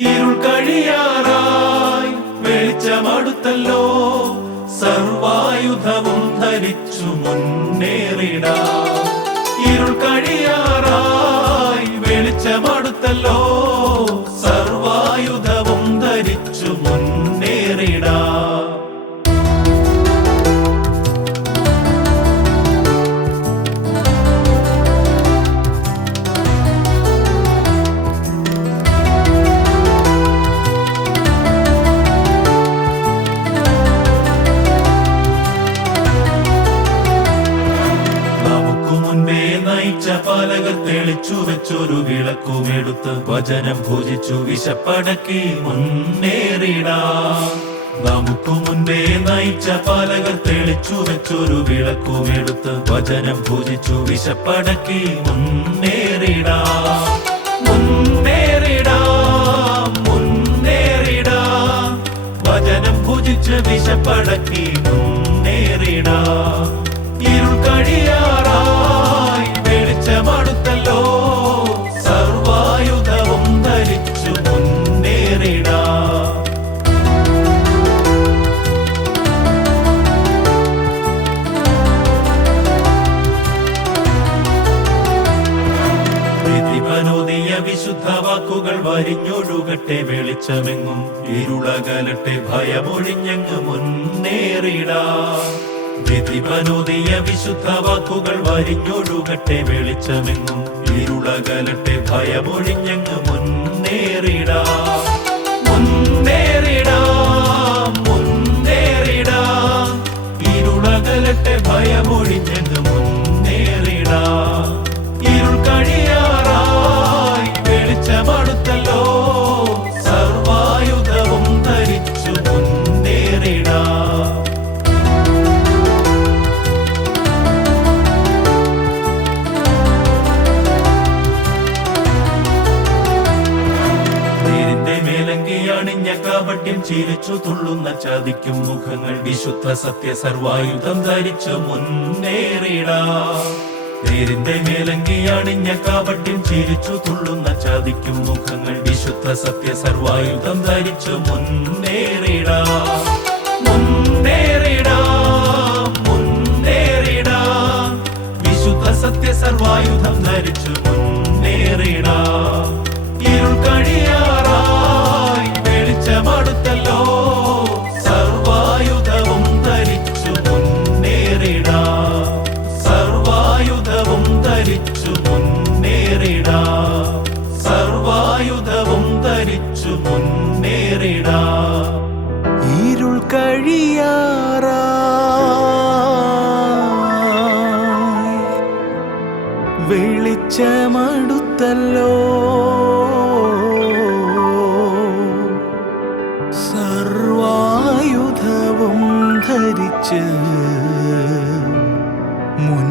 ഇരുൾ കഴിയാറായി വെളിച്ചമടുത്തല്ലോ. സർവായുധവും ധരിച്ചു മുന്നേറിട. ഇരുൾ കഴിയാറായി വെളിച്ചമടുത്തല്ലോ. പാലകർ തെളിച്ചു വെച്ചൊരു വിളക്കുമെടുത്ത് വചനം ഭോജിച്ചു വിശപ്പടക്കി മുന്നേറിടാ. നമുക്ക് മുൻപേ നയിച്ച പാലകർ തെളിച്ചു വെച്ചൊരു വിളക്കുമെടുത്ത് വചനം ഭോജിച്ചു വിശപ്പടക്കി മുന്നേറിടാ. മുന്നേറിടാ മുന്നേറിടാ. വചനം ഭുജിച്ച് വിശപ്പടക്കി മുന്നേറിടാ. ഇരുൾ കഴിയാറായി വാക്കുകൾ വരിഞ്ഞൊഴുകട്ടെ വെളിച്ചമെങ്ങും. ഇരുളകലട്ടെ ഭയമൊഴിഞ്ഞങ്ങ് മുന്നേറിടാ. വിധിപനുതിയ വിശുദ്ധ വാക്കുകൾ വരിഞ്ഞൊഴുകട്ടെ വെളിച്ചമെങ്ങും. ഇരുളകലട്ടെ ഭയമൊഴിഞ്ഞങ്ങ് മുന്നേറിടാ. മുന്നേറിടാ മുന്നേറിടാം. ഇരുളകലട്ടെ ഭയമൊഴിഞ്ഞങ്ങ് മുന്നേറിടാം കാപട്യം ചിരിച്ചു തുള്ളുന്ന ചതിക്കും മുഖങ്ങൾ വിശുദ്ധ സത്യ സർവായുധം ധരിച്ചു മുന്നേറിടാം. നേരിന്റെ മേലങ്കി അണിഞ്ഞ കാപട്യം ചിരിച്ചു തുള്ളുന്ന ചതിക്കും മുഖങ്ങൾ വിശുദ്ധ സത്യ സർവായുധം ധരിച്ചു മുന്നേറിടാം. മുന്നേറിടാം മുന്നേറിടാം. വിശുദ്ധ സത്യ സർവായുധം ധരിച്ചു മുന്നേറിടാം കഴിയാറാ വെളിച്ചമടുത്തല്ലോ. സർവായുധവും ധരിച്ച് മുൻ